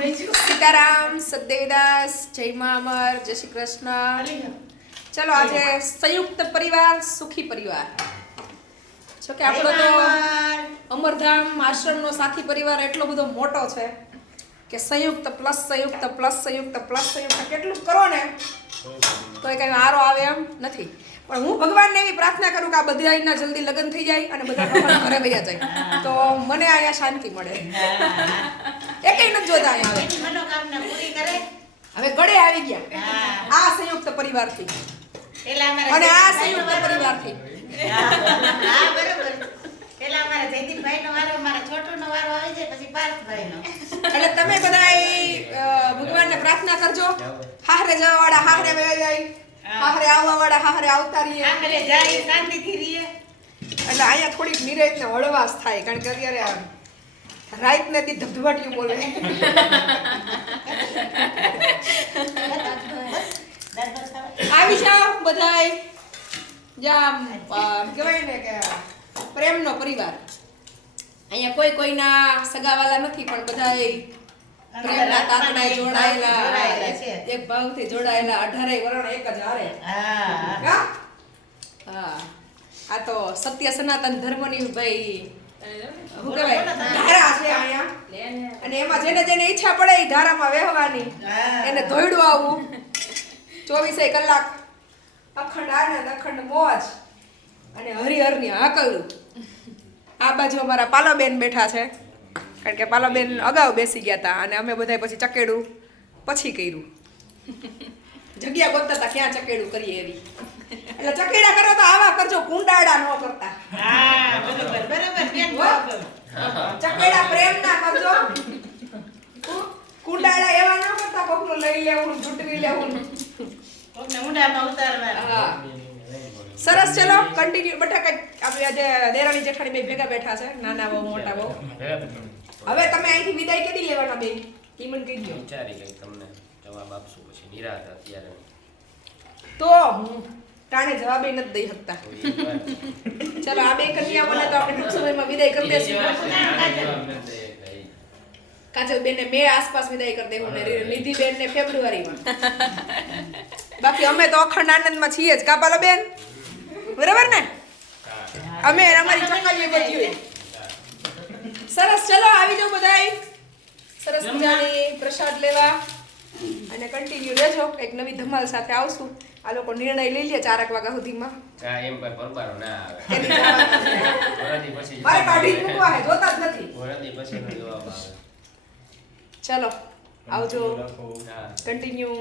સીતારામ સદેવદાસ જય મા અમર જય શ્રી કૃષ્ણ. ચલો આજે સંયુક્ત પરિવાર સુખી પરિવાર. જો કે આપણો તો અમરધામ આશ્રમનો સાથી પરિવાર એટલો બધો મોટો છે કે સંયુક્ત પ્લસ સંયુક્ત પ્લસ સંયુક્ત પ્લસ સંયુક્ત કેટલું કરો ને તો એ કઈ આરો આવે એમ નથી. પણ હું ભગવાનને એવી પ્રાર્થના કરું કે આ બધા જલ્દી લગ્ન થઈ જાય અને બધા ઘરે વૈયા જાય. તો મને અહીંયા શાંતિ મળે. એકેય નથી જોતા એની મનોકામના પૂરી કરે. હવે ગળે આવી ગયા. આ સંયુક્ત પરિવારથી. અને આ સંયુક્ત પરિવારથી. હા બરોબર. પેલા અમારા જયદીપભાઈનો વારો અમારા છોટુનો વારો આવી જાય પછી પાર્થભાઈનો. એટલે તમે બધા ભગવાનને પ્રાર્થના કરજો. હાહરે જવા વાળા હાહરે જાય હાહરે આવવા વાળા હાહરે આવતા રહીએ આખરે જાય શાંતિથી રહીએ. એટલે અહીંયા થોડીક નિરેજ ને હળવાશ થાય કારણ કે અત્યારે આ રાત ને દી ધબધબાટીયું બોલે? આવી જાઓ બધાય. જામ કહેવાય ને કે પ્રેમનો પરિવાર. અહીંયા કોઈ કોઈના સગાવાલા નથી પણ બધાય પ્રેમના જોડાયેલા. એક ભાવથી જોડાયેલા અઢારેય વરણ એક જ હારે. હા. આ તો સત્ય સનાતન ધર્મની ભાઈ શું કહેવાય? અને એમાં જેને જેને ઈચ્છા પડે એ ધારામાં વહેવાની. એને ધોયડું આવવું ચોવીસે કલાક અખંડ આનંદ અખંડ મોજ અને હરિહરની હાકલ. આ બાજુ અમારા પાલાબેન બેઠા છે. કારણ કે પાલાબેન અગાઉ બેસી ગયા હતા અને અમે બધાય પછી ચકેડું પછી કર્યું. જગ્યા ગોતતા હતા ક્યાં ચકેડું કરીએ એવી. એટલે ચકેડા કરો તો આવા કરજો કુંડાડા ન કરતા. બરોબર બરોબર બેન વાહ. બરોબર. ચકેડા પ્રેમ ના કરજો કુંડાળા એવા ન લઈ લેવું જૂટવી લેવું. કોકને ઊંડામાં ઉતારવા હા. સરસ ચલો કન્ટિન્યુ બેઠા કંઈક આપણે આજે દેરાણી જેઠાણી બે ભેગા બેઠા છે. નાના બહુ મોટા બહુ હવે તમે અહીંથી વિદાય કેદી લેવાના બે ઈ મને કહી દો વિચારી ગઈ તમને જવાબ આપશું પછી. નિરાત અત્યારે. તો તાણે જવાબ નથી દઈ શકતા. ચલો આ બે કન્યાઓને તો આપણે ટૂંક સમયમાં વિદાય કરી દેશું. કાજલ બેન ને મે આસપાસ વિદાય કરી દેવું ને નિધિ બેન ને ફેબ્રુઆરીમાં. બાકી અમે તો અખંડ આનંદમાં છીએ જ. કાપાલો બેન બરાબર ને? અમે અમારી ચક્કલીએ બધી સરસ ચલો આવી જાઓ બધાય. સરસ મજાની પ્રસાદ લેવા. અને કન્ટિન્યુ રહેજો. એક નવી ધમાલ સાથે આવશું. આ લોકો નિર્ણય લઈ લે ચારક વાગ્યા સુધીમાં. હા એમ પર પરબારો ના આવે. વરદી પછી મારે કાઢી મૂકવા હે જોતા જ નથી. વરદી પછી નો આવે. ચલો આવજો. કન્ટિન્યુ